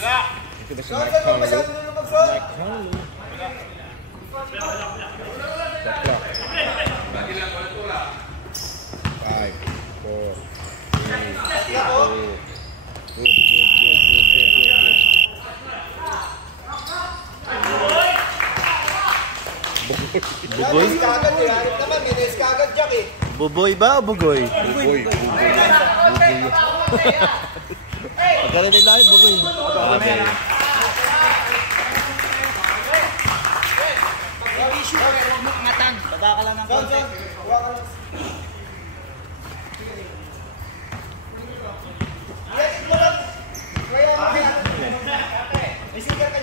Ito ba si Mike Conlo? Mike Conlo. Baklak. 5, 4, 3, 2. Bugoy? Buboy ba o bugoy? Bugoy. Pagkarinig namin, bugoy. Okay. Huwag mo angatang. Bata ka lang ng konti.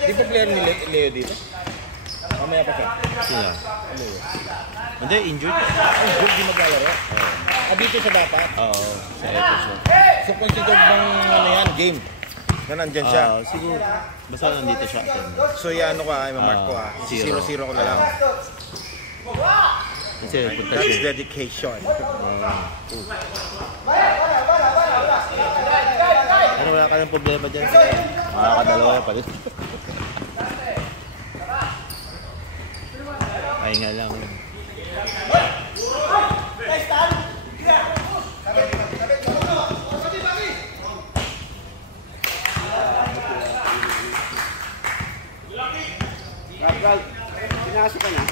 Di ba player ni Leo dito? Mamaya pa siya. Sino? Leo. Hindi, injured. Injured, di maglalaro? Oo. Dito siya dapat? Oo, sa episode. So considered bang ano yan, game? Na nandyan siya? Oo, siguro. Basta nandito siya. So yan ano ka, ay mamark ko ah. 0-0 ko na lang. Kasi punta That's siya. dedication. Ano, wala ka ng problema dyan? Makakadalawa pa rin. Ay nga lang. Ragal, pinasok ka na.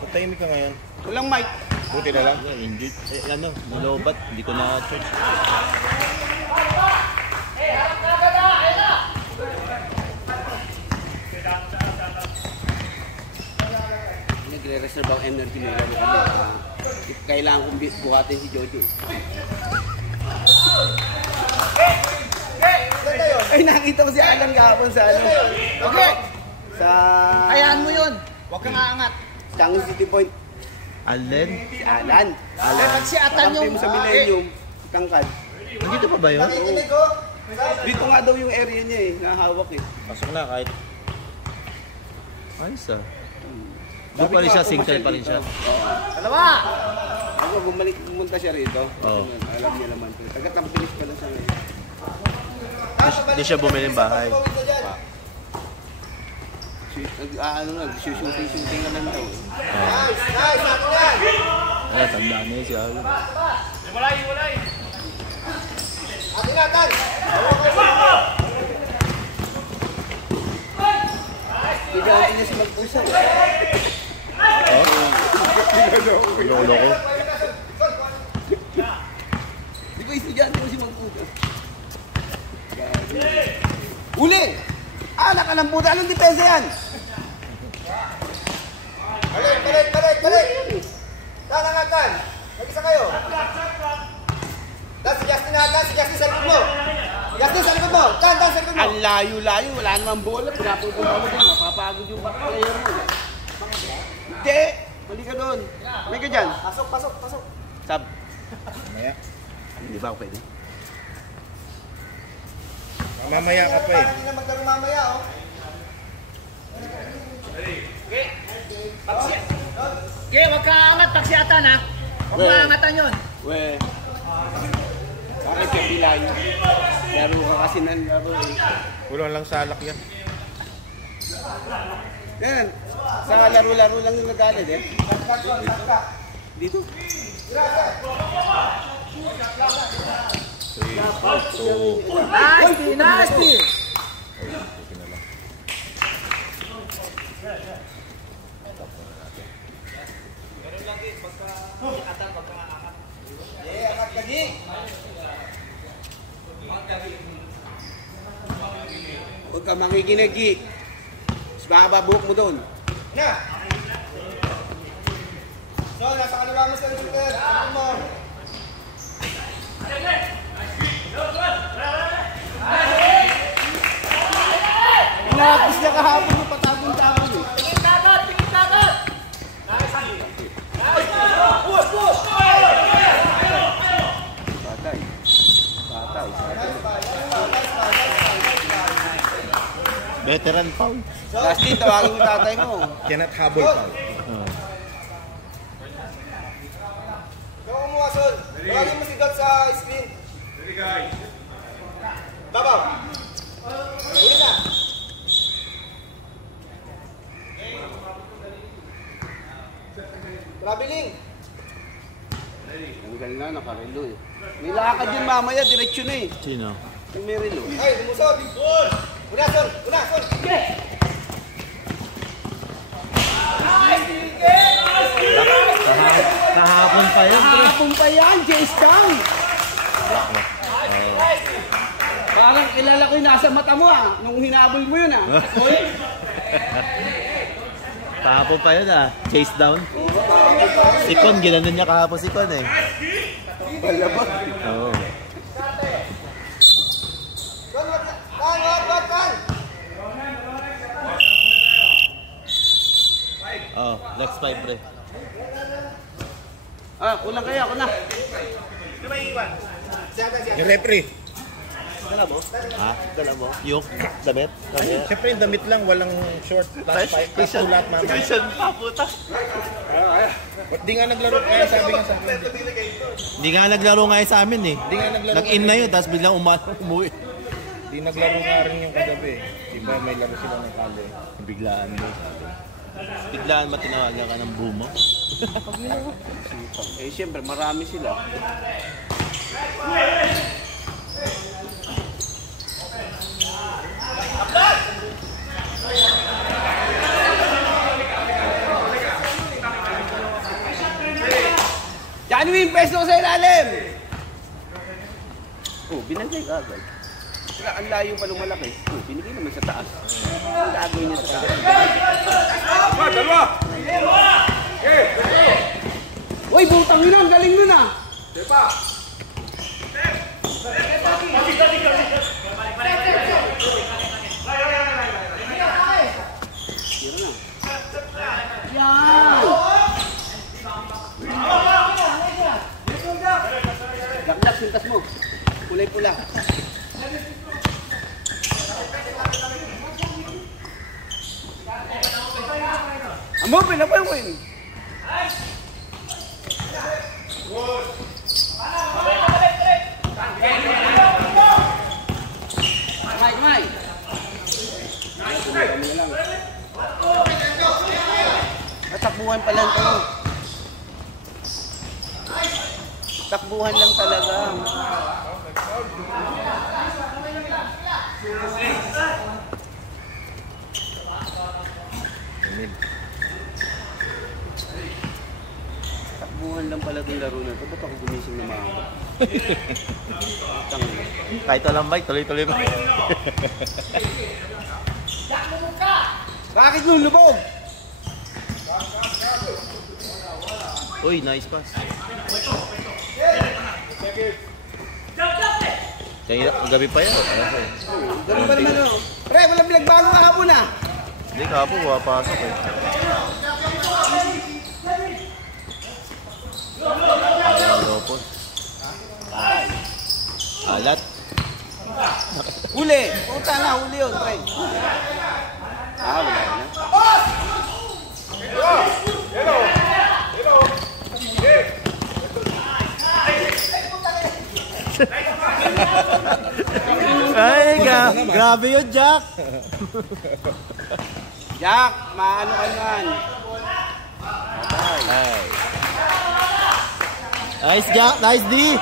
Patahimik ka ngayon. Walang mic. Buti na lang. Injured. Ano, nilobat. Hindi ko na-charge. Nagre-reserve ang energy nila. Kailangan kong buhatin si Jojo. Ay, nakita ko si Alan kahapon sa ano. Okay. Sa... Hayaan mo yun. Huwag kang aangat. Changi City Point. Allen? Si Alan. Pag si Atan Kakampi yung... mo sa Millennium. Tangkad. Nandito pa ba yun? Dito nga daw yung area niya eh. Nahawak eh. Pasok na kahit. Ayos ah. Doon pa rin siya, single pa rin siya. Dalawa! Ako pumunta siya rito. Oo. Alam niya naman. Taga-Tampilis pala siya ngayon. Doon siya bumili ng bahay. Ano nga, shooting ka lang daw. Ay, tanda na yun siya. Bigyan niya si Magpusa. Lolo ko. Di ba estudyante mo si Magpusa? Huli! Ah, nakalamputan. Anong depensa yan? Balik! Tanangatan! Mag-isa kayo! Dan, si Justin sa likod mo! Justin, sa likod mo! Dan, sa likod mo! Ang layo-layo. Wala namang bola. Pinapupunta mo din. Mapapagod yung back player mo. Hindi! Mali ka doon. May ka dyan. Pasok! Sab. Mamaya. Hindi ba ako pwede? Mamaya ka pa eh. Hindi na maglaro mamaya, oh. Okay, huwag kang aangat. Pag si Atan ha. Huwag mo aangatan yun. We. Bakit ka bilay? Laro ka kasi ng laro eh. Kulang lang salak yan. Yan. Sa laro-laro lang yung nagalit eh. Dito. Nasty! Angat lagi! Huwag ka makikinig, Gi. Mas makababuhok mo doon. Na! So, nasa kaliwa mo sa shooter. Ano mo? Pinapis niya kahapon yung patagong-tagong eh. Tingin kagad! Push! Patay. Veteran foul. Dustin, tawagin mo tatay mo. Cannot habol pa. Ikaw kumuha, Sol. Tawagin mo si Dot sa screen. Babaw. Uli na. Traveling. Tanggal na, nakarelo eh. May lakad yun mamaya, diretsyo na eh. Sino? Yung may relo. Ay, lumusot. Una, Sol. Una, Sol. Kahapon pa yun, pre. Kahapon pa yan, Jace Kang! Parang kilala ko yung nasa mata mo ah, nung hinabol mo yun ah. Kahapon pa yun ah. Chase down. Si Con, ginanon niya kahapon si Con eh. Balabag. Oo. Kan. Oh, next 5 pre. Ah, kulang kaya, ako na. Yung referee. Ha? Dala mo? Yung damit? Siyempre yung damit lang, walang short. Tapos lahat mamaya. Christian pa, puta. Ba't di nga naglaro kaya sabi nga sa akin. Hindi nga naglaro nga sa amin eh. Di nga naglaro. Nag-in na yun, tapos biglang umuwi. Di naglaro nga rin yung kagabi. Diba may laro sila ng kali. Biglaan mo. Biglaan ba tinawagan ka ng bumo? Eh, siyempre, marami sila. Yan yung peso sa ilalim! Oh, binagay ka agad. Wala, ang layo pa lumalaki. Oh, binigay naman sa taas. Ang gagawin niya sa taas. Dalawa! Uy, butang yun ang galing nun ah! Sepa! Yan! Dakdak, sintas mo. Kulay pula. Amo, pinapaywin. Mike. Natakbuhan pa lang to. Takbuhan lang talaga. Takbuhan lang pala itong laro na ito. Ba't ako gumising na maaga? Kahit walang bike, tuloy-tuloy pa. Bakit nung lubog? Uy, nice pass. Kaya gabi pa yan. Ganun ba naman o? Pre, walang pinagbago kahapon ah. Hindi, kahapon wapasok eh. Lopos. Alat. Huli! Puta na, huli yun, pre. Ah, wala na. Ay, grabe yun, Jack. Jack, maano ka naman. Ay. Nice, Jack. Nice, D.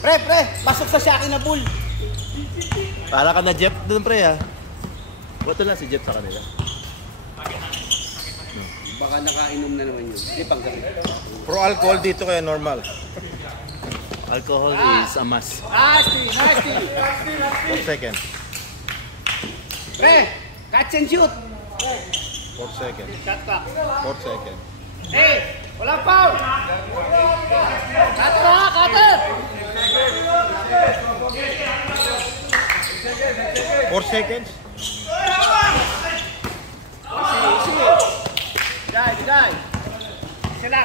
Pre, pasok sa Shaki na bull. Para ka na Jeff dun, pre, ha. Wato lang si Jeff sa kanila. Baka nakainom na naman yun. Hindi paggabi. Pro alcohol dito kaya normal. Alcohol is a must. Nasty! 4 seconds. Pre, catch and shoot. 4 seconds. 4 seconds. Hey, wala foul. Cutter ha, cutter. 4 seconds? Sige. Bigay. Sila.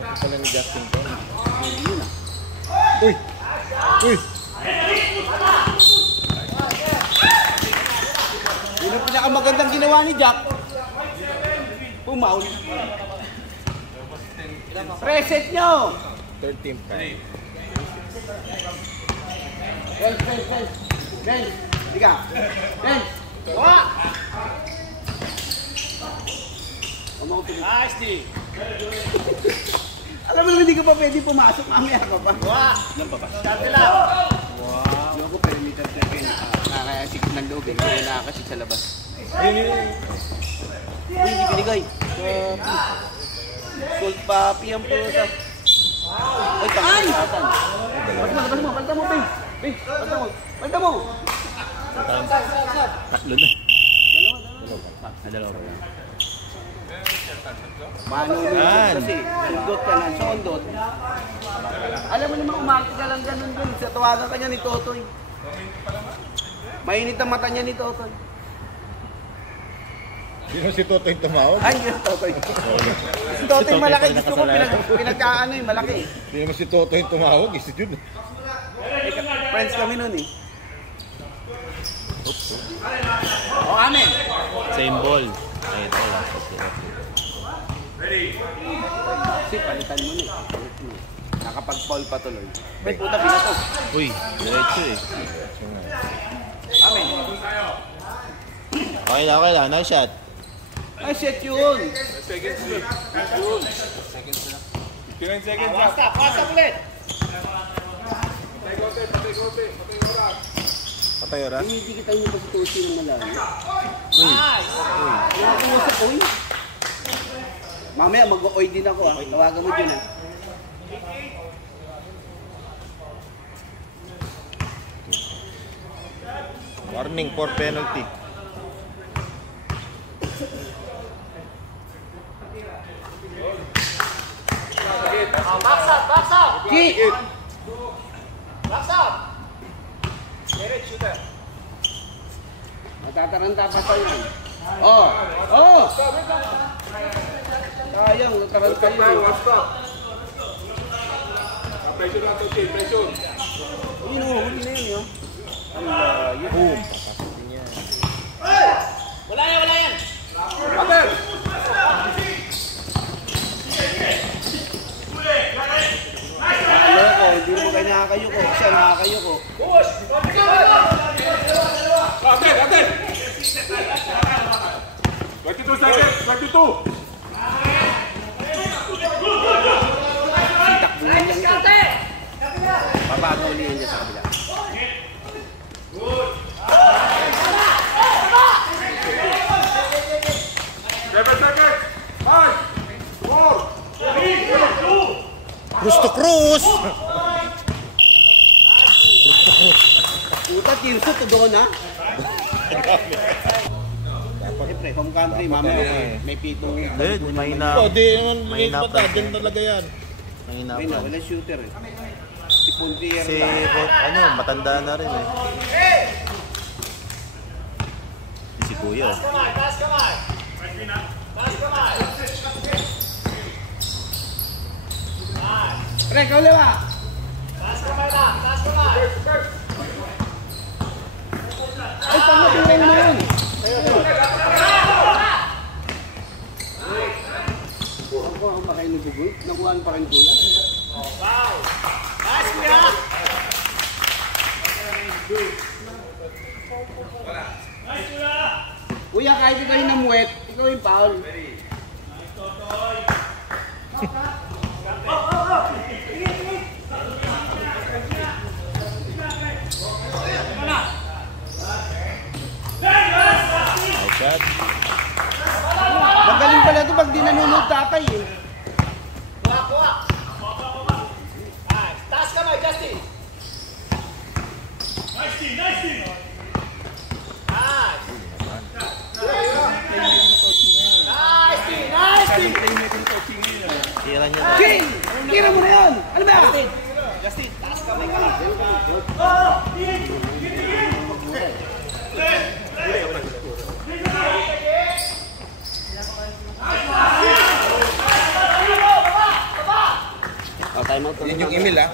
Ito pala ni Justin to. Uy! Yun ang pinakamagandang ginawa ni Jack. Pumaul. Preset nyo! 13 5. Ben! Liga! Ben! Bawa! Nice, D. Alam mo naman hindi ka pa pwede pumasok, mamaya ka pa. Wah. Start nila. Wow! Ako perimeter second. Nakakasik ng loob eh. Kaya nakakasik sa labas. Uy, hindi binigay. Gold papi ang puta. Ay, takay! Balta mo, Ben! Ben, balta mo! Tatlo na. Dalawa pa. Mano kasi, sundot ka lang, sundot. Alam mo naman, umaki ka lang ganun dun. Sa tawagan ka niya ni Totoy. Mainit ang mata niya ni Totoy. Hindi mo si Totoy tumawag. Ay, yung Totoy. Si Totoy malaki. Gusto ko pinagkaano yung malaki. Hindi mo si Totoy tumawag. Isa yun. Friends kami nun eh. O, amen. Same ball. Ay, ito lang. Kasi palitan mo na eh. Nakapag-fall pa tuloy. May puta pinato. Uy, diretso eh. Amen. Okay lang. Nice shot. Ay, set yun. Pasta ulit. Patay oras. Hindi kita yung pagtutusi ng malayo. Nice. Nakakuha sa oy. Mamaya mag-oy din ako ah. Tawagan mo dyan ah. Warning for penalty. Box up. Ki! Box up. Matataranta pa tayo. Oh! Oh! Sayang, nataranta yun. Yun o, huli na yun yun. Ang layo. Boom. Wala yan. Ano ko, hindi mo kayo nakakayo ko. Siya nakakayo ko. Aten! 22 seconds! 22! Takbuhan lang ito. Papago ulit yan sa kabila. 7 seconds! 5! 4! 3! 2! Cruz to Cruz! Puta, tirso to doon ha. Siyempre, home country, mamaya may pitong. Hindi, mahina. Oh, di naman Mahina lipat pa. natin talaga yan. Mahina Ayun pa. na, wala shooter eh. Si Puntier Si, lang. matanda na rin eh. Si Kuya. Taas kamay. Pre, ikaw lewa! Taas kamay. Ay, pangatuloy mo yun! Nakuha pa kayo ng bugol? Nakuhaan pa kayo ng kuya? Nice, kuya. Kuya, kahit ikaw yung namuwet, ikaw yung foul. Nice shot. Magaling pala ito pag di nanonood tatay eh. Kuha. Nice. Taas kamay, Justin. Nice. Tira niya na. King! Kira mo na yun! Ano ba? Justin, taas kamay ka. Oh, time out. Yun yung email ah.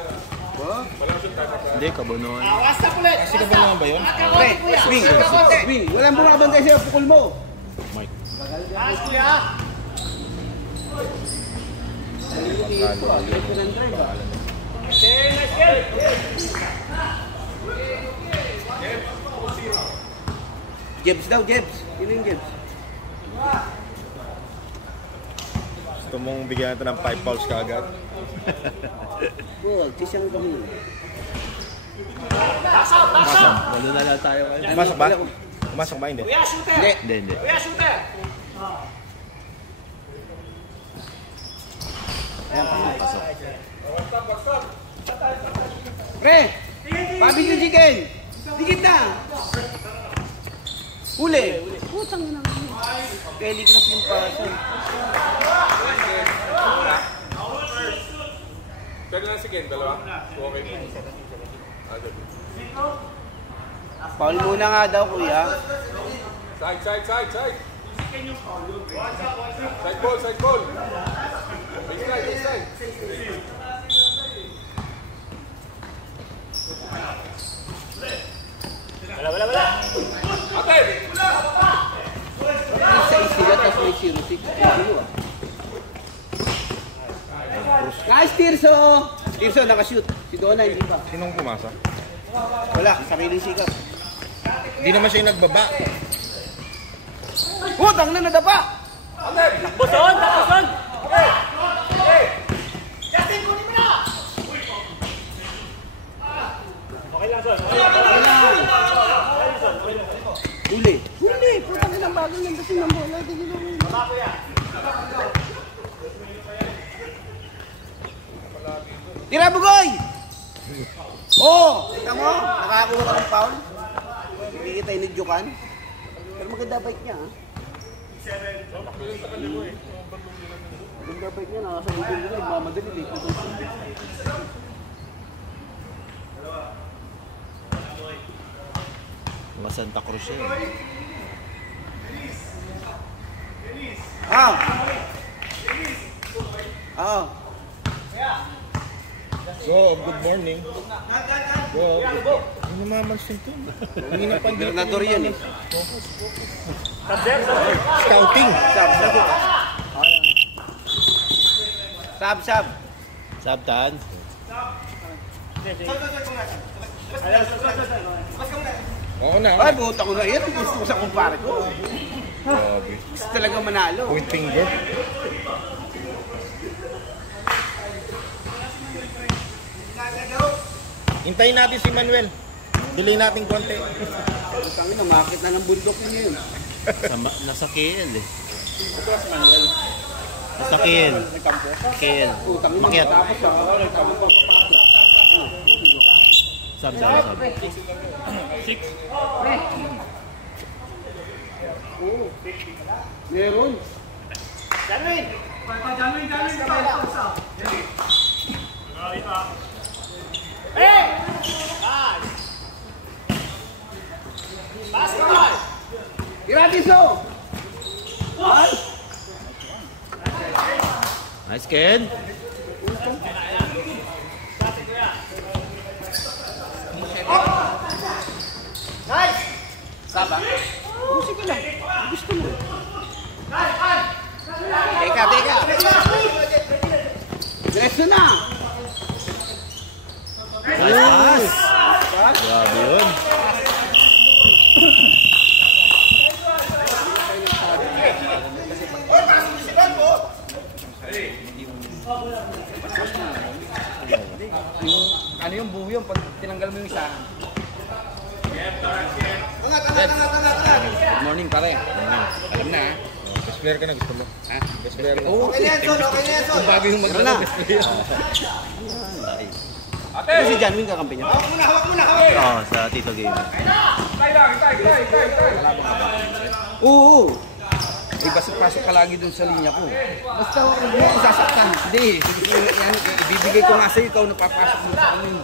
Hindi, kabunuan. Wasta ulit. Kasi ka ba naman ba yun? Pre, swing! Swing! Walang bumabantay sa'yo, pukul mo! Mike. Nice, kuya. Jebs daw, Jebs. Yun yung Jebs. Gusto mong bigyan natin ng 5 fouls kaagad? Huwag, sisang kami. Walo na lang tayo. Pumasok ba? Pumasok ba? Hindi. Kuya, shooter! Hindi. Kuya, shooter! Pre! Pabi yung chicken! Dikit na! Huli! Putang na naman. Telegraph yung paso. Pwede lang si Ken, dalawa? Okay. Paul muna nga daw, kuya. Side. Side ball. Big side. Wala. Ate! Isa sila, tapos may 0-6. Nice, Tirso! Tirso, nakashoot. Si Donna, hindi pa. Sinong pumasok? Wala, sariling sikap. Hindi naman siya yung nagbaba. Putang na nadapa! Buson! Huli! Putang na bago ng dating ng bola. Tira, Bugoy! Kita mo? Nakakuha ka ng foul. Hindi kita inidyokan. Pero maganda bike niya, ha? Maganda bike niya, nakasalubin ko na. Mamadali, late na ito. Mga Santa Cruz yan. Go, good morning. Go. Ano namamansin to? Hindi na pang Gobernador yan, eh. Scouting. Sab. Sabtan. Oo na. Ay, buta ko na yan. Gusto ko sa kumpare ko. Grabe. Gusto talaga manalo. Point finger. Hintayin natin si Manuel. Delay natin konti. Putang ina, makakit na ng bundok niya yun. Nasa KL eh. Nasa KL. KL. Putang ina, Makiat. matapos siya. Sab. Meron. Iratiso! Nice kid. Saba? Sige lang. Gusto mo. Teka. Diretso na! Nice. Grabe yun. Ano yung buho yun? Pag tinanggal mo yung isa. Good morning, pare. Alam na, ha? Best player ka na, gusto mo? Ha? Best player ka. Oo, Okay na yan, Son. Okay na yan, Son. kung bago yung maglaro, best player. Ano si Janwin kakampi niya? Hawak muna. Oo, sa Tito Game. Oo. Eh, pasok ka lagi dun sa linya ko. Basta huwag mo ako sasaktan. Hindi. Ibibigay ko nga sa'yo, ikaw napapasok mo sa amin.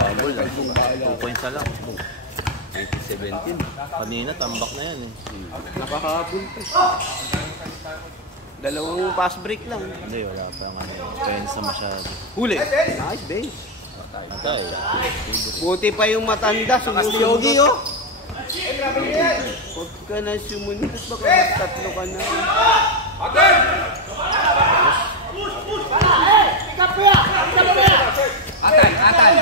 Labol ah. 2 points na lang. 2017. Kanina, tambak na yan eh. Napakahabol pa. Dalawang pass break lang. Hindi, wala pa yung points na masyado. Huli. Nice base. Atay. Buti pa yung matanda. Yogi, oh. Huwag ka na sumunod. Baka tatlo ka na. Atan! Atan.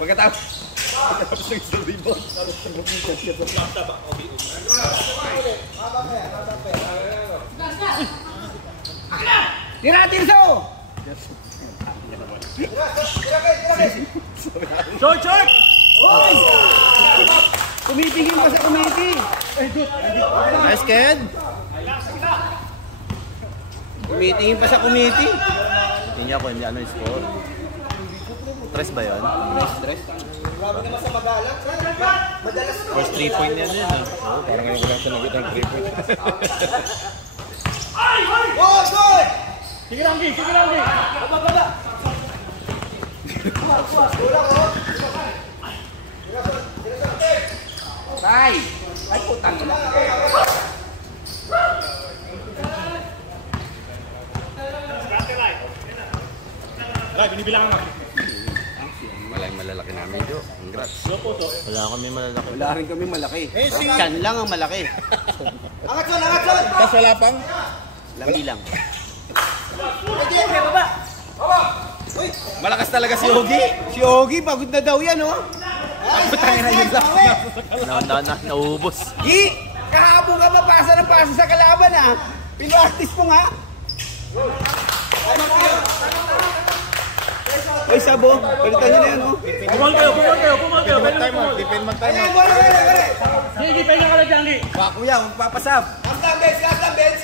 Pagkatapos ng isang rebound. Tira, Tirso! Short! Tumitingin pa sa committee. Nice, Ken. Tumitingin pa sa committee. Hindi niya ako, hindi ano yung score. Tres ba yun? Grabe naman sa magalang. Madalas First 3 point yan yun. Oo, parang ngayon ko lang sinagot ng 3 point. Good, good! Sige lang, Gi. Baba! Tay! Ay, putang ina. Malalaki namin, Jo. Congrats. Wala kami malalaki. Wala rin kami malaki. sige. Yan lang ang malaki. Angat son! Tapos wala pang? Lami lang. Pwede, baba! Malakas talaga si Ogie. Si Ogie, pagod na daw yan, oh. Pagod na yun lang. Nauubos. Gi! Kahapon ka pa pasa ng pasa sa kalaban, ah. Pino-artist mo nga. Oy, Sabo. Palitan niyo na yan, oh. Pumal kayo. Defend mag-time. Sige, pahinga ka lang dyan, Gi. Baka kuya, magpapasab. Last time, bench!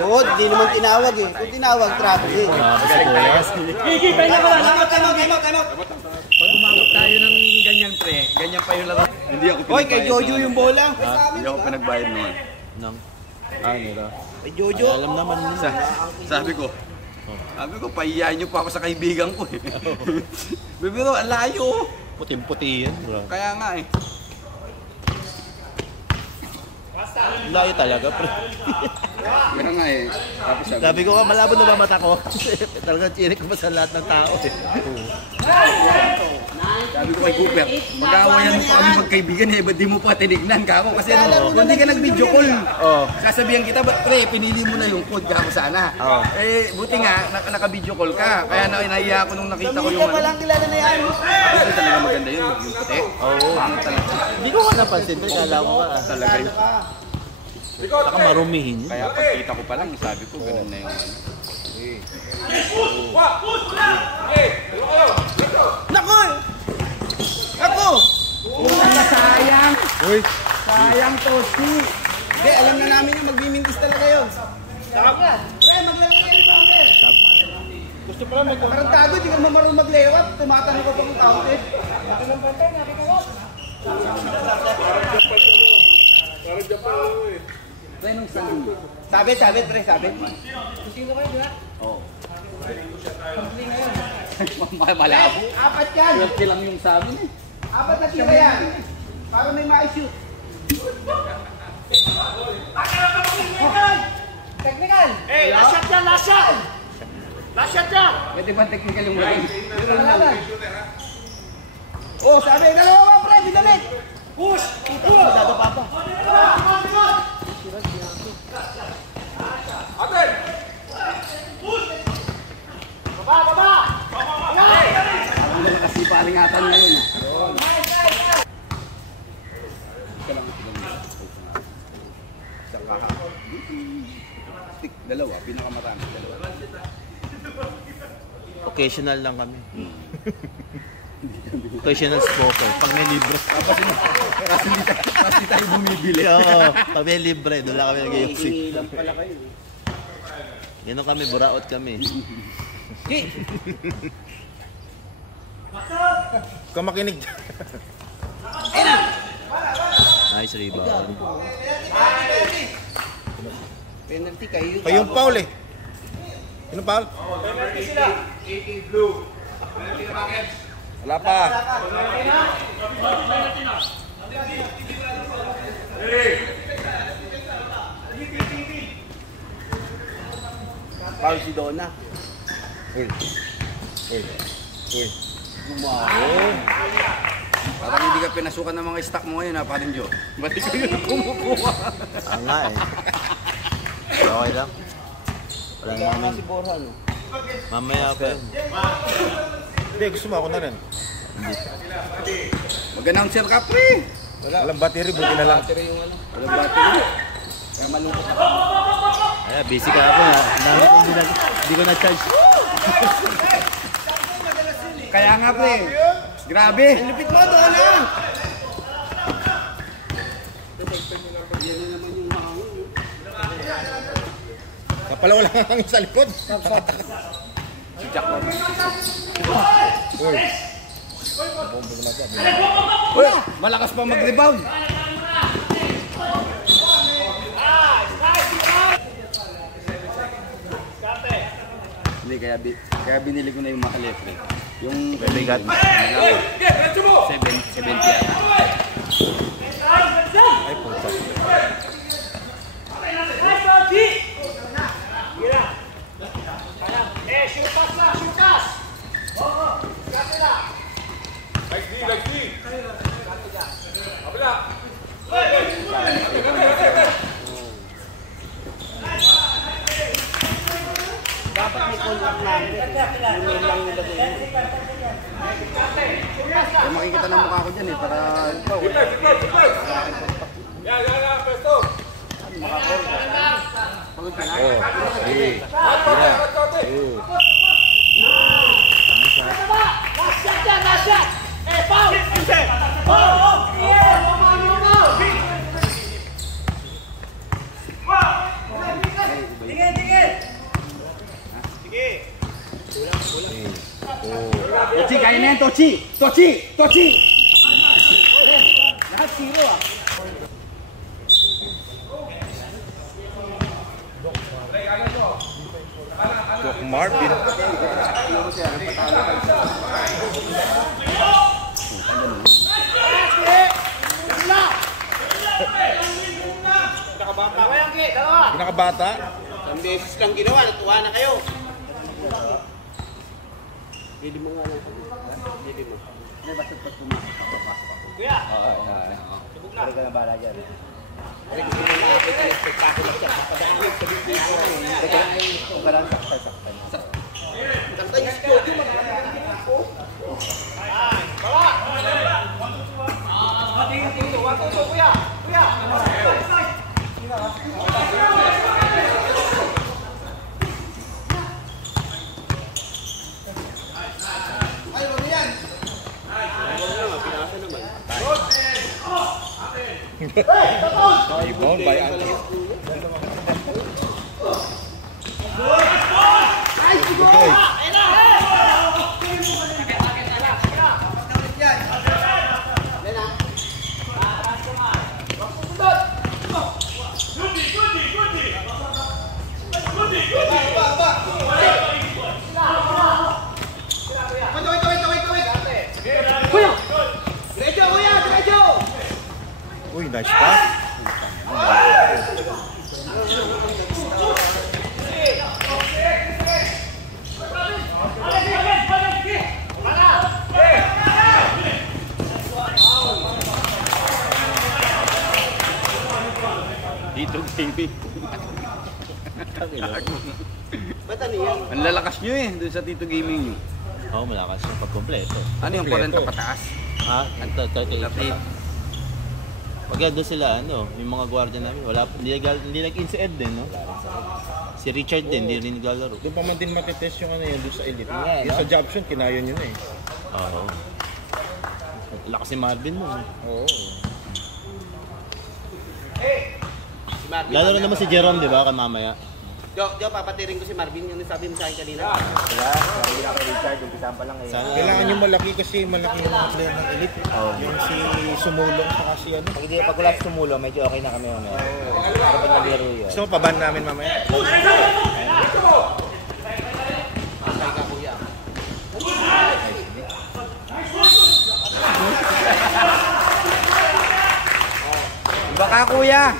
Doon, di naman tinawag eh. Kung tinawag, traffic eh. Kasi kuya. Sige, pahinga ka lang. Time out! Pag umabot tayo ng ganyan, pre, ganyan pa yung laro. Hindi ako pinagbayad. Hoy, kay Jojo yung bola. Hindi ako pinagbayad naman. Nang, nila. Kay Jojo. Alam naman nila. Sabi ko, pahiyain niyo pa ako sa kaibigan ko eh. Bibiro, ang layo. Puting-puti yan, bro. Kaya nga eh. Layo talaga, pre. Kaya nga eh. Tapos Sabi ko, malabo na ba mata ko? Talagang chinik ko pa sa lahat ng tao eh. Sabi ko kay Cooper, mag-aawayan mo pa kami magkaibigan eh, ba't di mo pa tinignan ka ako? Kasi ano, kung di ka nag-video call, sasabihan kita, pre, pinili mo na yung code ka ako sana. Eh, buti nga, naka-video call ka. Kaya nahiya ako nung nakita ko yung ano. Walang kilala na yan. Kasi talaga maganda yun, yung puti. Oo. Pangit talaga. Hindi ko nga napansin, pre. Kala ko ka. Talaga yun. Saka marumihin. Kaya pagkita ko pa lang, sabi ko, ganun na yung ano. Naku! Ako! Sayang! Uy! Sayang, Tosi! Hindi, alam na namin yung magbimintis talaga yun. Pre, maglalagay yan sa akin! Gusto pala Karantado, di ka mamarunong maglewat. Tumatanong ko pang counted. Pre, nung sabit, pre, sabit. Oo. Malabo. Apat yan! 12 lang yung sa amin eh. Apat na tira yan! Para may ma-shoot. Technical! Last shot yan! Last shot yan! Pwede ba technical yung lagay? Oh, sabi, dalawa pre, bigalit! Push! Dadapa pa. Atan! Baba! Ang kasi palingatan ngayon ah. Stick, dalawa, pinakamarami, dalawa. Occasional lang kami. Occasional smoker. Pag may libre. Kasi tayo bumibili. Oo, pag may libre, doon lang kami nag-iuksik. Ilang pala kayo. Gano'n kami, buraot kami. Kung makinig. Nice rebound. Penalty kayo. Kayong foul eh. Anong foul? Wala pa. Foul si Donna. Uy. Uy. Uy. Gumao. Parang hindi ka pinasukan ng mga stock mo ngayon ha, parin Jo. Ba't di kayo kumukuha? Ang nga eh. Okay lang. Wala naman. Mamaya pa yun. Hindi, gusto mo ako na rin. Mag-announcer ka pre! Walang battery, buti na lang. Walang battery. Kaya malungkot ako. Ay, busy ka ako ha. Hindi ko na-charge. Kaya nga pre. Grabe. Ang lupit mo doon lang. Kapala wala kang hangin sa likod. Si Jack Bob. Uy. Uy, malakas pa mag-rebound. Hindi, kaya binili ko na yung mga electric. Yung Bigat. 70 yata. Ay, puta. Like D. Kabila. Dapat may contract namin. Yung lang nilagay mo. Kaya makikita ng mukha ko dyan eh, para ito. Yan, pesto. Tochi, kaya na yan, Tochi! Tochi! Tochi! Lahat zero ah. Doc Marvin. Pinakabata. Ang beses lang ginawa, natuwa na kayo. Hindi mo nga lang. Hindi mo. May basta pa pasok ako. Kuya! Subog na. Pwede ka na bahala dyan. Hindi mo nakakita ng spectacular siya. Napadaan sa dito ko. Kung karang saktan. Kanta yung sport yung mag-aaral ko. Ay, bawa! Watuso, kuya! Kuya! Rebound by Andy. Uy, nice pass. Dito, baby. Ba't ano yan? Ang lalakas nyo eh, doon sa Tito Gaming nyo. Oo, malakas yung pagkompleto. Ano yung 40 pataas? Ha? 38. Pag doon sila, yung mga gwardiya namin, hindi nag-in-si-ed din, no? Si Richard din, hindi rin naglalaro. Doon pa man din matitest yung ano yun doon sa elite. Yung sa job shot, kinayon yun eh. Oo. Lakas si Marvin mo. Oo. Si Marvin. Lalaro naman si Jerome, di ba, mamaya? Jo, papatirin ko si Marvin yung sabi mo sa akin kanina. Sana, Kailangan yung malaki kasi malaki yung mga player ng elite. Yung si Sumulong saka si ano. Pag wala sumulo, medyo okay na kami. Kapag naliro yun. Gusto mo paban namin mamaya? Baka kuya!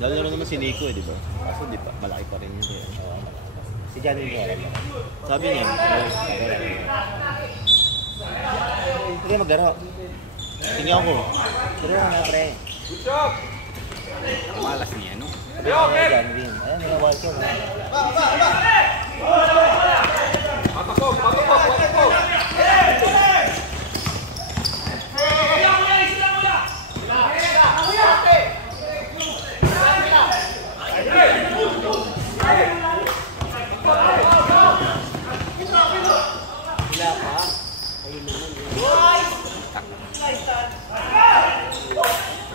lalaro naman si Nico, di ba? Kaso di pa, malaki pa rin yun. Si Johnny Herrera. Sabi niya. Sige, maglaro. Tingnan ko. Pero na, pre. Good job. Malas niya, no? Ayan, may walk yun. Patakog, patakog, patakog. Sab.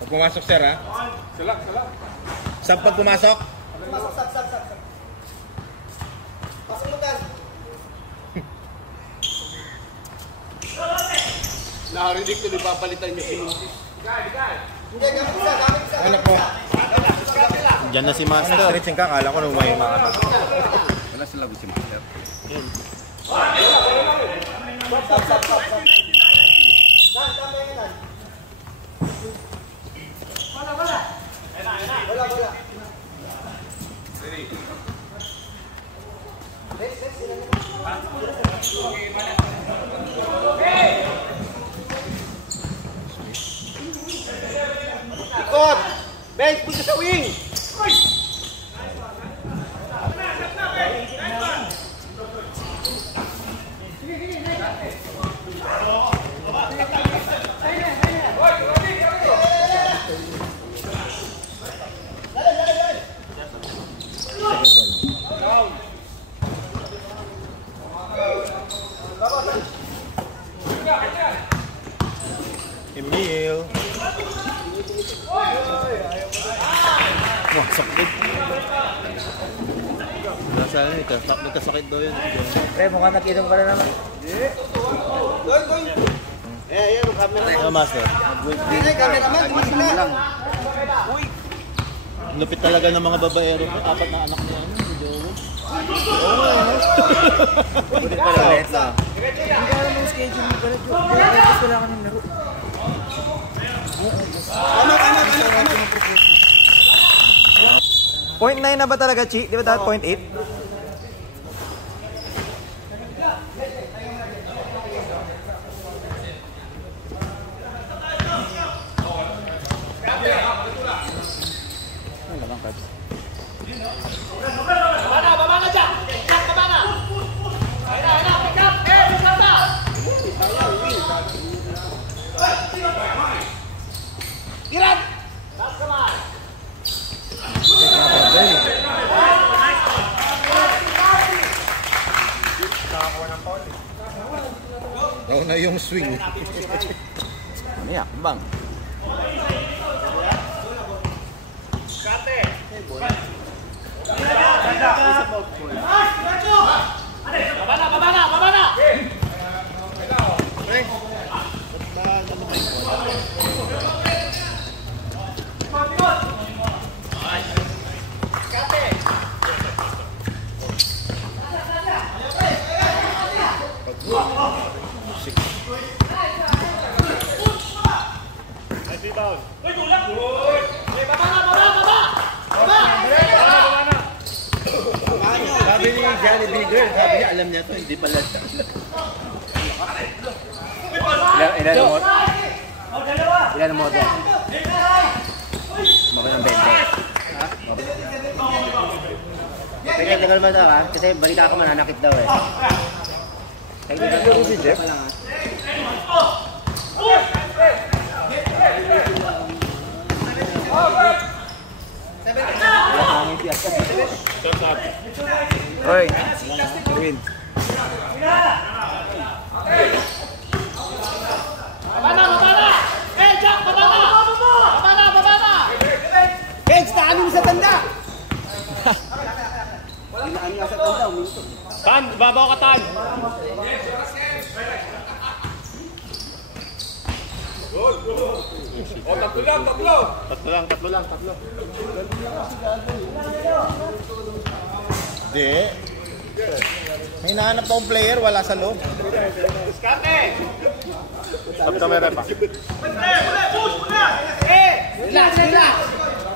Pag pumasok, sir, ha? Salak. Sab pag pumasok. Pasok mo ka. Nakarinig ko, papalitan niyo. Hindi, gamit isa. Anak mo. Diyan na si Master. Stretching ka, kala ko nung may mga Wala sila si Master. Yun. Wala. Ikot! Bench, punta sa wing! Emil. Wah, sakit. Nasa ano ito? Nagkasakit daw yun. Pre, mukhang nag-inom ka na naman. Ayan, yung camera. Ano, Master? Hindi, cameraman, tumasin na lang. Lupit talaga ng mga babaero. Apat na anak niya. Buti pala, ulit lang. Hindi ka alam yung schedule mo pala, Joe. Gusto lang ka ng laro. Point 9 na ba talaga, Chi? Di ba dapat point 8? Oo na yung swing. Ano yan? Bang? Sabi ni Johnny Bigger, sabi niya, alam niya to, hindi pala siya. Ilan mo? Ilan mo doon? Mabay ng 20. Ha? Kaya tagal ba ito, ha? Kasi balita ako mananakit daw eh. Kaya dito si Jeff? Hoy, win. Bench, naanin sa tanda! Bilaan nga sa tanda, minuto. Tan, babaw ka Tan. O, tatlo lang, tatlo. Tatlo. Hindi. May hinahanap akong player, wala sa loob. Stop camera pa. Relax, relax.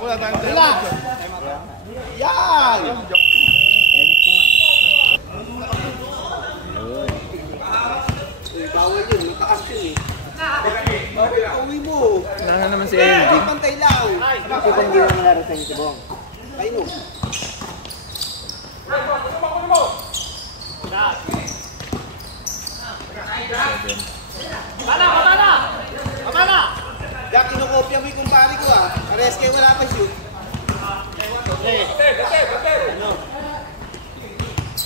Wala tayong Relax. Yan! Bawal yun, mataas yun eh. Uwi mo. Nana naman si LD. Pantay lang. Bakit kung hindi naman laro sa inyo si Bong? Ay no. Kamala! Jack, kinukopya mo yung kumpari ko ah. Pares kayo wala pa shoot.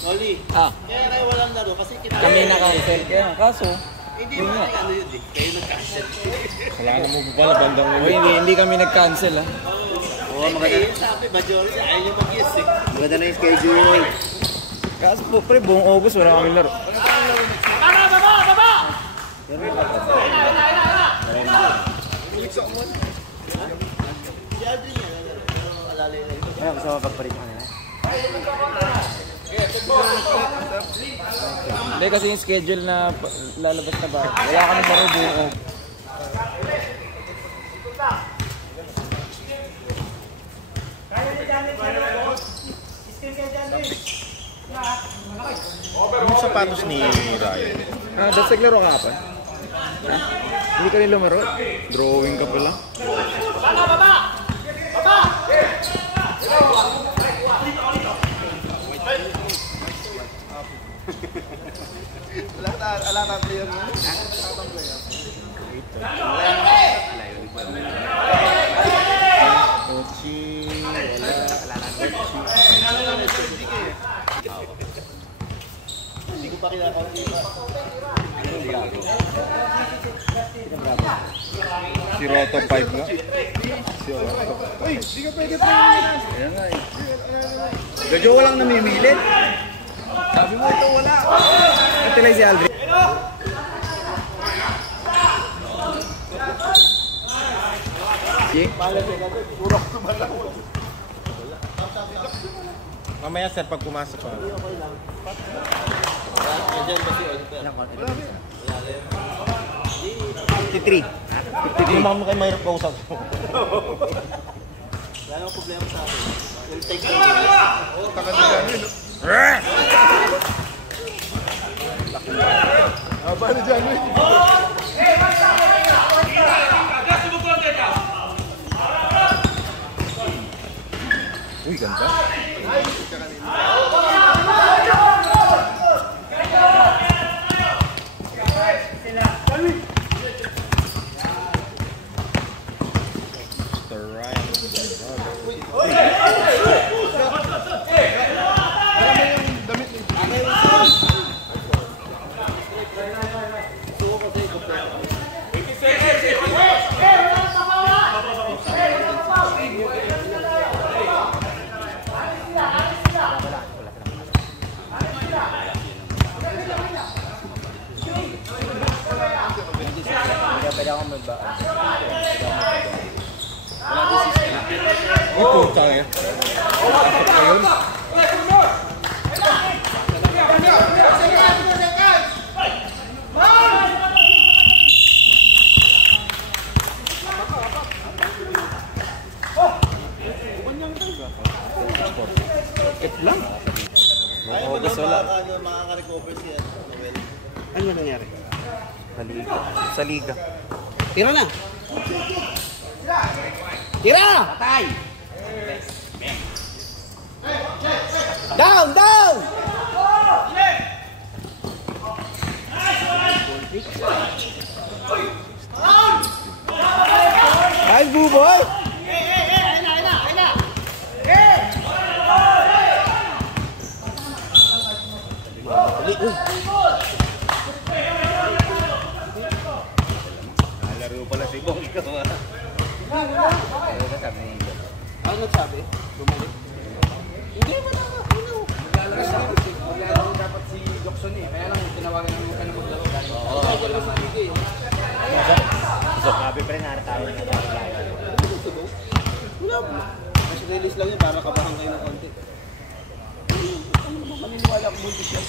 Noli. Ah, Kaya kayo walang laro kasi kita. kami na-cancel. Kaya, kaso, Hindi mo ano yun eh. Kayo nag-cancel. Kasalanan mo pala, bandang oh, hindi kami nag-cancel ah. Oo, maganda. Sabi, majority ayaw yung mag-yes eh. Maganda na yung schedule. Kaso po, pre, buong August wala kami laro. Baba! Kaya gusto mo pagpalit mo kanila. Hindi kasi yung schedule na lalabas na ba, wala kami laro buong August. Yung sapatos ni Ryan. Ah, that's naglaro ka pa? Hindi ka rin lumaro? Drawing ka pala? Ochi. Hindi ko pa kinakaw. Si Roto 5 nga. Si Roto. Uy, di ka pwede pa. Ayan nga eh. Gadyo walang namimilit. Sabi mo ito wala. Ito lang si Aldrin. Mamaya sir, pag pumasok ko. Diyan ba si Oliver? 53. Hindi naman kayo mahirap kausap. Wala nang problema sa akin. Yung take ko. Uy, ganda. Mr. Ryan. Hindi pwede akong magbaan. Ito, kaya. Ayaw mo lang makaka-recover si Noel. Ano nangyari? Sa liga. Tira na! Tira! Patay! Down! Down! Ay, buboy! Laro pala si Bong. Ano nagsabi? Bumalik? Hindi, wala na. Maglalaro dapat si Jackson eh. Kaya lang tinawagan ng mga maglaro. Sabi pa rin tayo na Wala po. Mas release lang yun para kabahan kayo ng konti. Ano naman maniniwala kung buntis yan?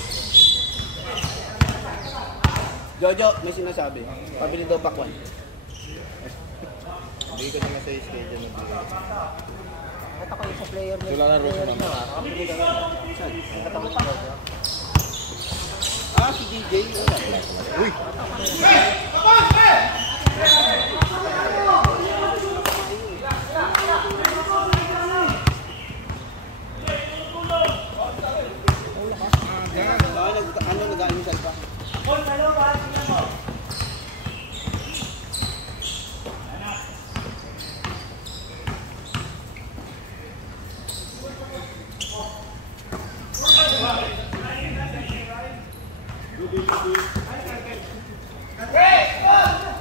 Jojo, may sinasabi. Pabili daw pakwan. Hindi ko naman sa schedule na bigay. At ako yung sa player na. Wala na rin sa mama. Nakapili ka nga. Katapos ko. Ah, si DJ. Uy! Ano nag-aamisal pa?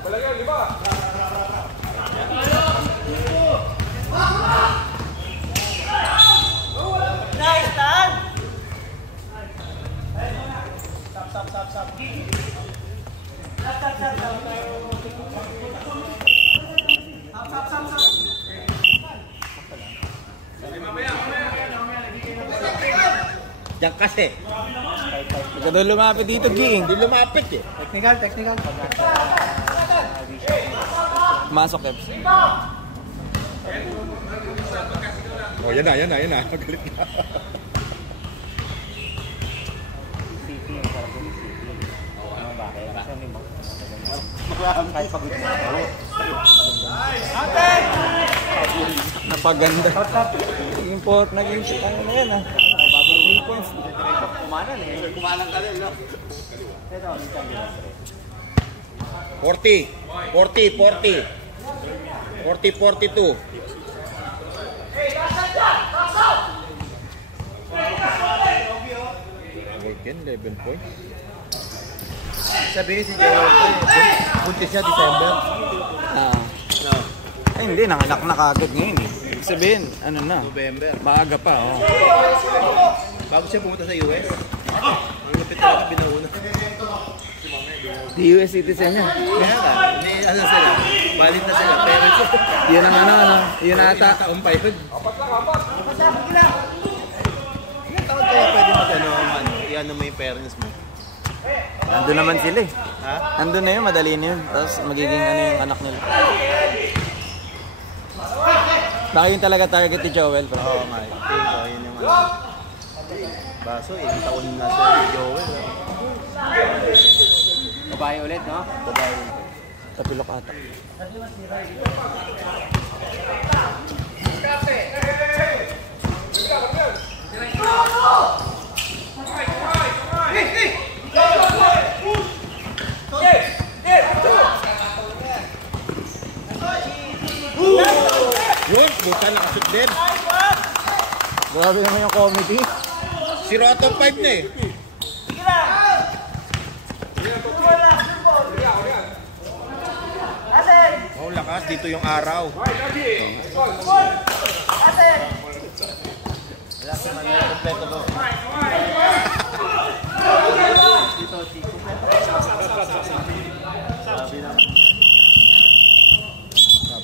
Balagyan, 5. Diyan kasi. Huwag ka lumapit dito, Ging. Hindi lumapit eh. Technical. Masok, Eps. Oh, yan na. Galit na. City, yung sarap yung City. Ano bakit? Kasi may kahit pagod na ako. Napaganda. Naging ano na yan, ah. Bago yung points. Kumanan eh. Kumalang ka rin, no? Ito, minsan yun. 40, 42. Vulcan, 11 points. Sabihin si Joel, buntis siya December. Ay, hindi. Nanganak na kagad ngayon, eh. Ibig sabihin, ano na. November. Maaga pa, oh. Bago siya pumunta sa US. Ang lupit talaga binuuna. Di US citizen yan. Kaya nga, may ano sila, balit na sila, parents. Yun ang ano. Yun ata. Taon pa yun. Ilang taon kaya pwede mag-ano, i-ano mo yung parents mo? Nandun naman sila, eh. Ha? Nandun na yun, madali na yun. Tapos magiging ano yung anak nila. Baka yun talaga target ni Joel. Oo nga, yun yung ano. Baso, ilang taon na sa Joel. Babae ulit, no? Babae. Tapilok ata. Yun, bukan nakashoot din. Grabe naman yung comedy. 0 out of 5 na eh. Oh, lakas. Dito yung araw.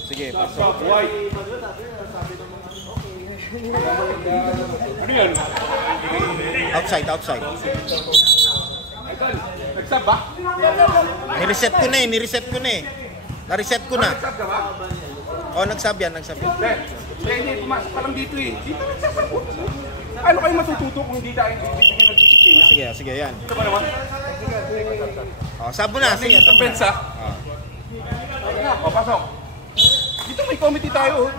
Sige, pasok. Outside. Nagsab ba? Nireset ko na eh. Na-reset ko na. Oh, nagsab yan. Hindi, pumasok ka lang dito eh. Dito nagsasabot. Ano kayo matututo kung hindi dahil bibigyan ng disiplina? Sige, yan. Ito ba naman? Oh, sabo na. Sige, Ang pensa. O, pasok. Dito may committee tayo.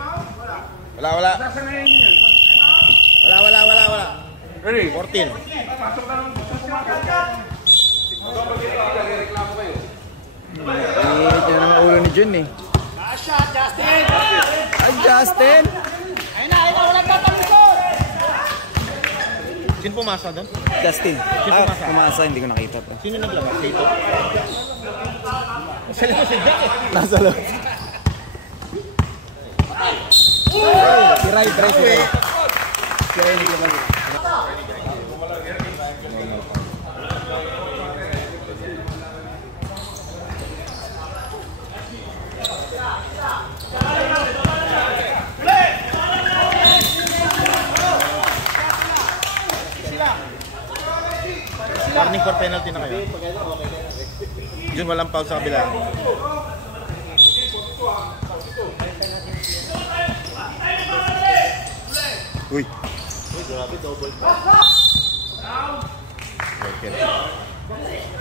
Wala. Sasanayin niyo yan. Wala. Ready? 14. Pasok na lang gusto pumasok. Sobrang ginagawa, reklamo kayo. Yan ang ulo ni Jun, eh. Ay, Justin! Sino pumasa doon? Justin. Pumasa. Hindi ko nakita pa. Sino naglabas dito? Sa labas si Jack eh. Nasa loob. Si Ray. Si Ray naglabas. for penalty na kayo. Jun, walang foul sa kabila. Uy. Grabe, double pa.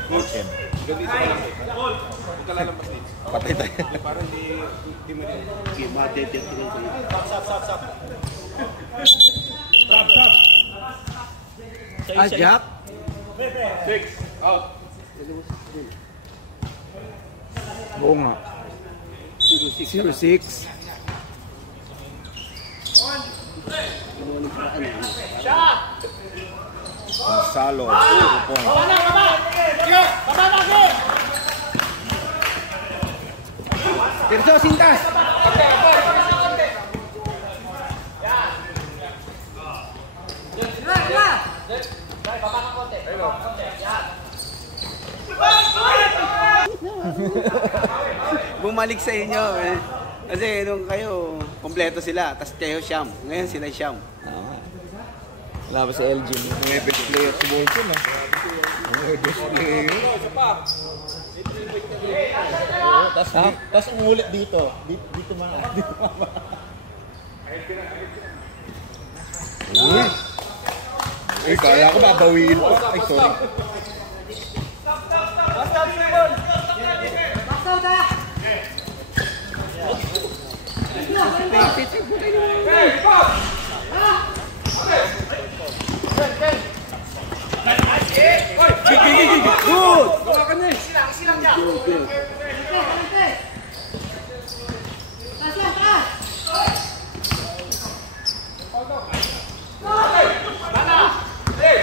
Okay. Ganito ka lang. Huwag ka lalampas dito. Patay tayo. Para hindi mo rin. Okay, madedet rin kayo. Ah, Jack? 6. Out. Oo nga. 0-6. Gonzalo, 2 points. Tirso, sintas! Bumalik sa inyo eh. Kasi nung kayo, kompleto sila. Tapos kayo siyam. Ngayon sila siyam. Wala ba si Elgin? May best player si Bolton, ah. May best player. Tapos umulit dito. Dito mga. Uy! Ay, kala ko babawiin pa. Ay, sorry.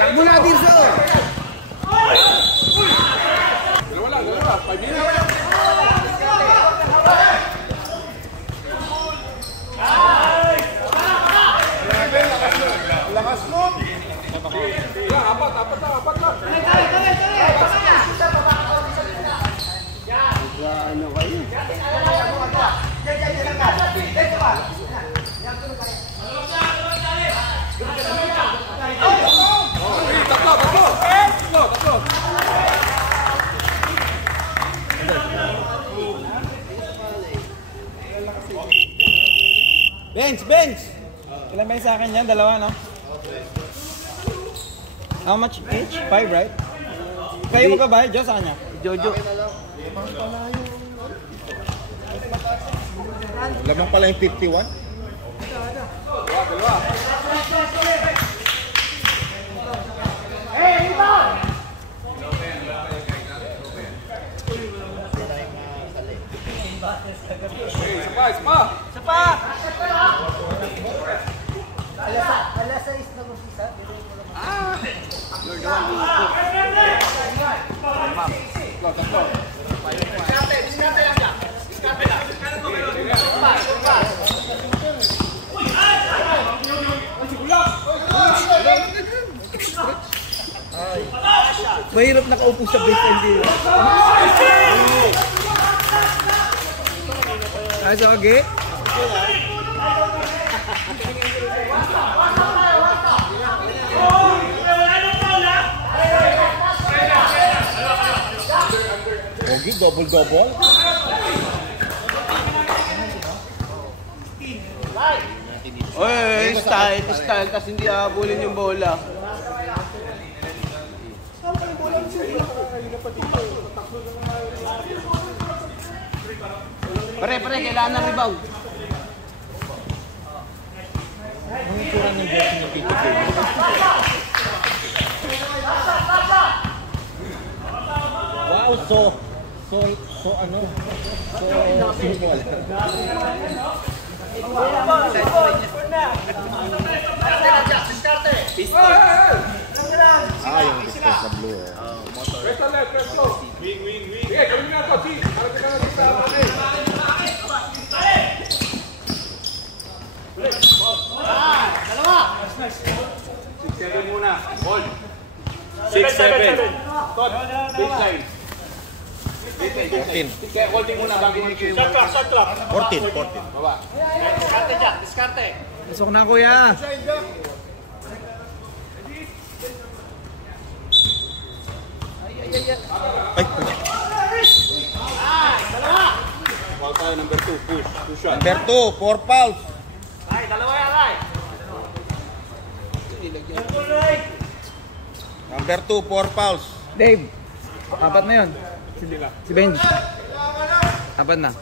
Takbo na, Tirso! Dalawa lang. 5 minutes. Lakas mo! Yan, apat lang. Ano kayo? Tatlo. Bench! Ilan ba yung sa akin yan? Dalawa, no? How much each? 5, right? Kayo magbabayad, Diyos, sa kanya? Jojo. Lamang pala yung 51. Dalawa. Isa pa. Alas 6 na gusto. Tatlo. Mahirap nakaupo sa base hindi. Asa okay? Ogi, double. Oy, style. Tapos hindi habulin yung bola. Pare, kailangan ng rebound. Ang itsura ng jersey ng Tito Phil. Wow, so simple. Yung discuss na blue. Press left. Wing. Sige, gawin na ito. Si, alam ka na sa akin. Dalawa! 6-7 muna. Hold. 6-7. Todd, baseline. 14. Kaya holding muna bago mag-shoot. Shot clock. 14. Baba. Diskarte dyan, diskarte. Pasok na, kuya. Ay, Foul tayo, number 2. Push. Two shot. number 2, 4 fouls. Ay, dalawa yan, ay. Number 2, 4 fouls. Dave, apat na yun. Si Benj. Apat na.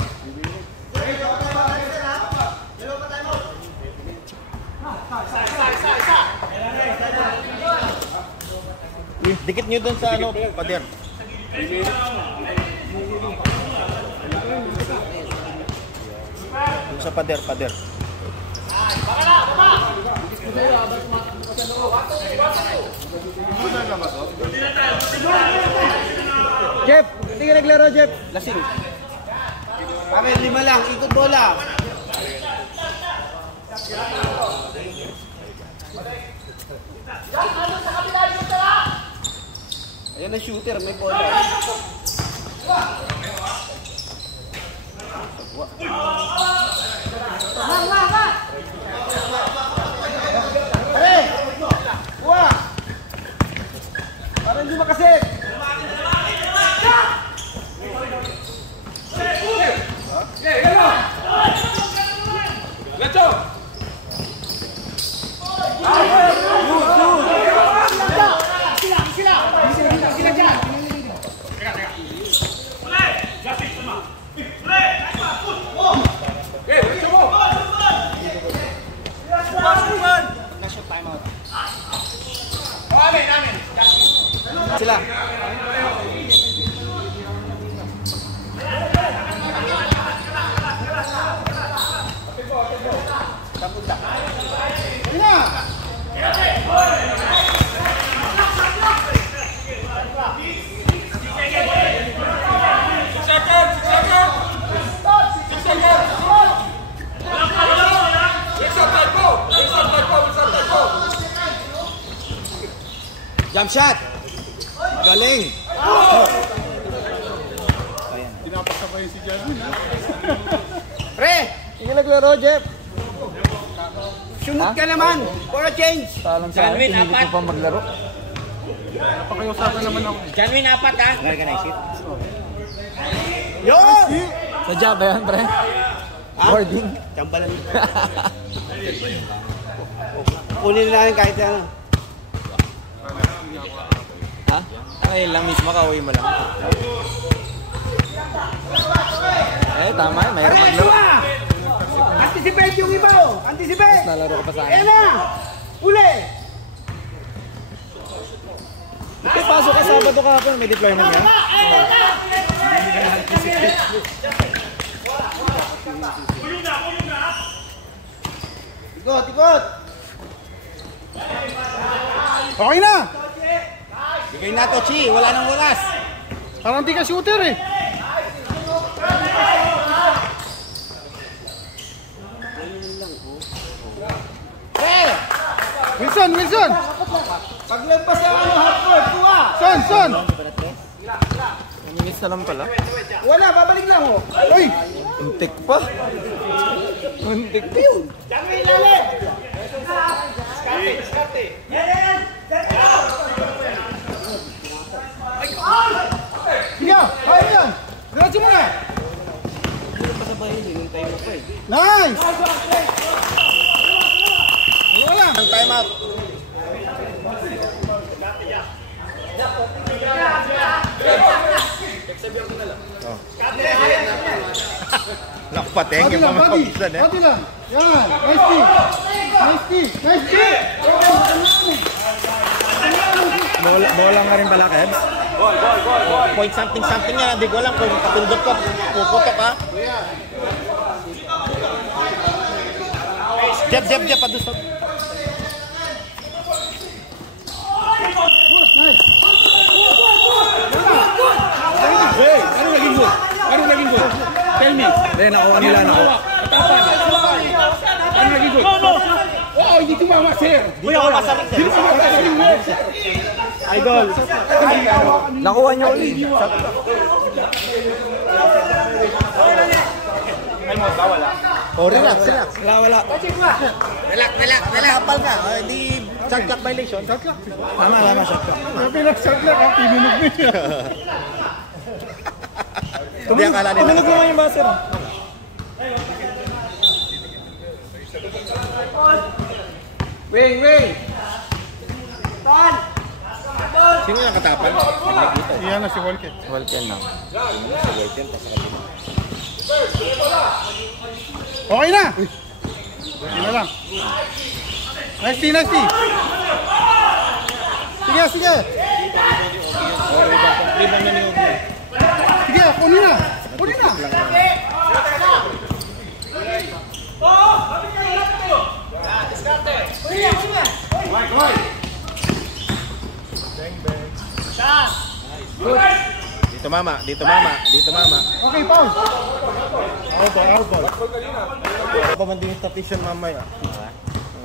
Dikit nyo dun sa ano, pader. Dun sa pader. Jeff, hindi ka naglaro, Jeff. Lasing. Bakit 5 lang, ikot bola. Ayan ang shooter, may bola. Pare! Buwa! Para hindi makasip! Let's go! Sila. Jump shot. Galing. Tinapos pa yun si Jasmine. Pre, hindi naglaro, Jeff. Sumut ka naman for a change. Talang sa akin, hindi ko pa maglaro. Pakiusapan naman ako. Janwin, 4 ha. Yun! Sadya ba yan, pre? Boarding. Chambalan. Kunin na lang kahit ano. Ha? Ay lang mismo ka, uwi mo lang. Eh, tama yun. Mayroon maglaro. Anticipate yung iba oh. Anticipate. Nalaro ka pa sa akin. Ayan na. Uli. Ito, pasok ka Sabado kahapon. May deployment yan. Ikot. Okay na! Bigay na to, Chi. Wala nang oras. Parang di ka shooter eh. Wilson! Paglampas sa ano, hardcore. Tuwa. Son! Minutes na lang pala. Wala, babalik lang oh. Uy! Untik pa. Untik pa yun. Janwin, lalim. Skarte. Yan. Sige! Kaya mo yan! Diretso mo na! Nice! Wala! Time out. Nakpateng yung mga kausan eh. Pati lang! Yan! Nice kick! Bola nga rin pala, Kebs. Point something nga, hindi ko alam kung patundot ko, puputok ha. Jab, padusot. Hey! Ano naging good? Tell me! Eh, nakuha nila na ako. Ano naging good? Oo, hindi tumama, sir! Hindi ako masalit sir. Hindi tumama, sir! Idol. Nakuha niyo ulit. Oh, relax. Wala. Relax. Kapal ka. Hindi Shot clock violation. Shot clock. Tama, shot clock. Pinag-shot clock, ang timinog niya. Hindi akala nila. Tumunog naman yung buzzer. Wing! Sino yung katapan? Iyan na si Walken. Walken lang. Okay na! Hindi na lang. Nice D! Sige! Sige, kunin na! Dito mama. Okay, Paul! Out ball. Ako man din yung tapisyon mamaya.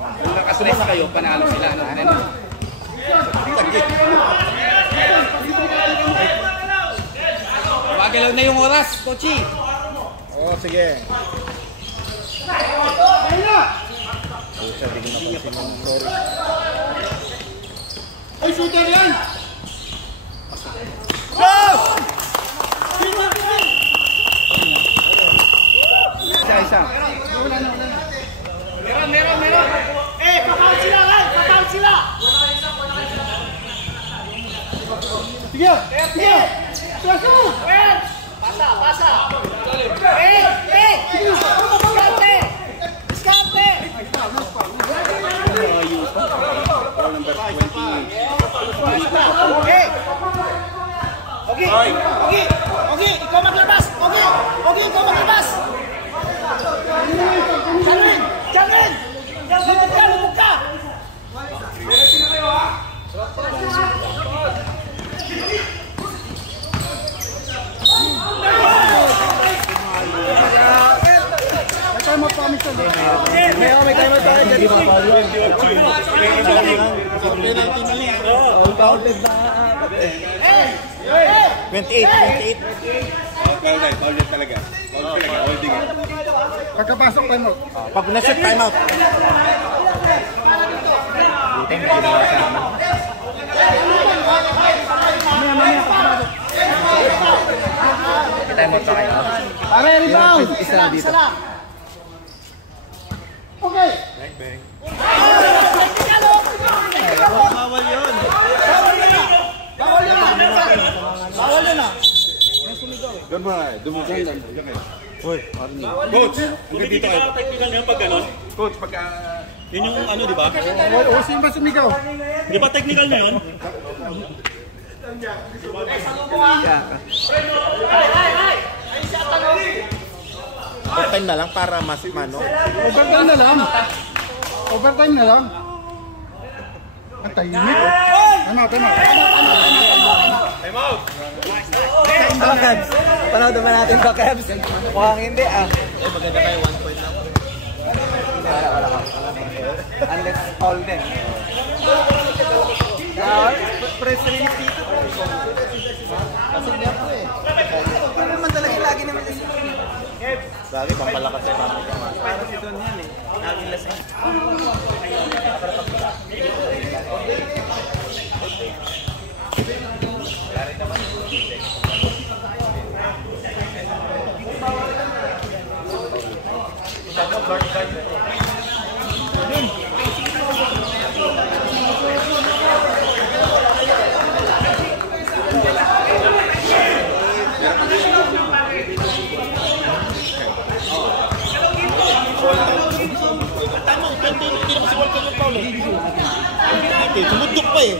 Kung nakastress kayo, panalo sila. Wagalaw na yung oras, Kochi. Oo, sige. Pusa, di ko napansin yung sorry. Ay, shooter yan! Isa. Meron. Pakawal sila! Sige! Pasa! Diskarte! Okay, ikaw maglabas! Okay, ikaw maglabas! Jangan! Lubog ka! Time out kami sa May time out tayo. Hindi ba pa yun? Counted na. 28. Foul talaga. Holding. Pagkapasok time out. Pag na-set time out. Pare, rebound! Isa dito. Okay! Bawal yun. Doon mo na. Hoy, Coach, hanggang dito kayo. Technical na yun pag gano'n. Coach, pagka... Yun yung ano, di ba? O, sino ba sumigaw? Di ba technical na yun? Overtime na lang para mas mano. Overtime na lang. Ang tahimik. Time out. Kebs! Panood naman natin to, Kebs. Mukhang hindi Maganda kayo, 1 point lang. Wala ka. Unless all din. Press release dito. Kasi hindi ako Ano naman talaga lagi naman kasi. Lagi, pampalakas sa pamilya. Para si Don yan Laging lasing. Sumudok pa eh.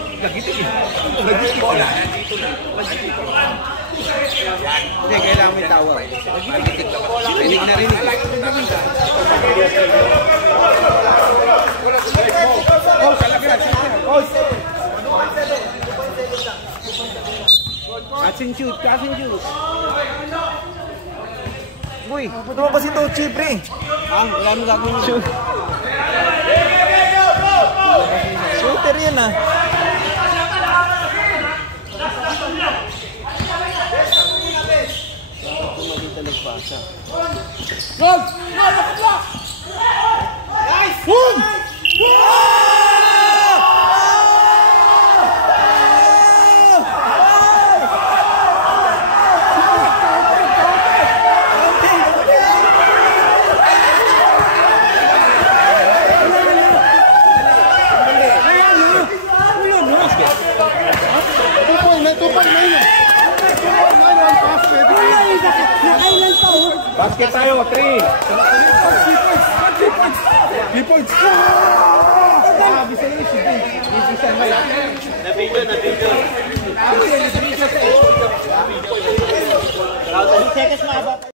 Hindi, kailangan may tawa. Rinig na rinig. Catching shoot. Boy, ba't mo ba si Tochi, pre? Wala mo gagawin shoot. Shooter yan Goal! Nice! Boom! Basket tayo, 3. 3 points. Sabi sa'yo, sige. Isa na yan. Na-video. 2 seconds mga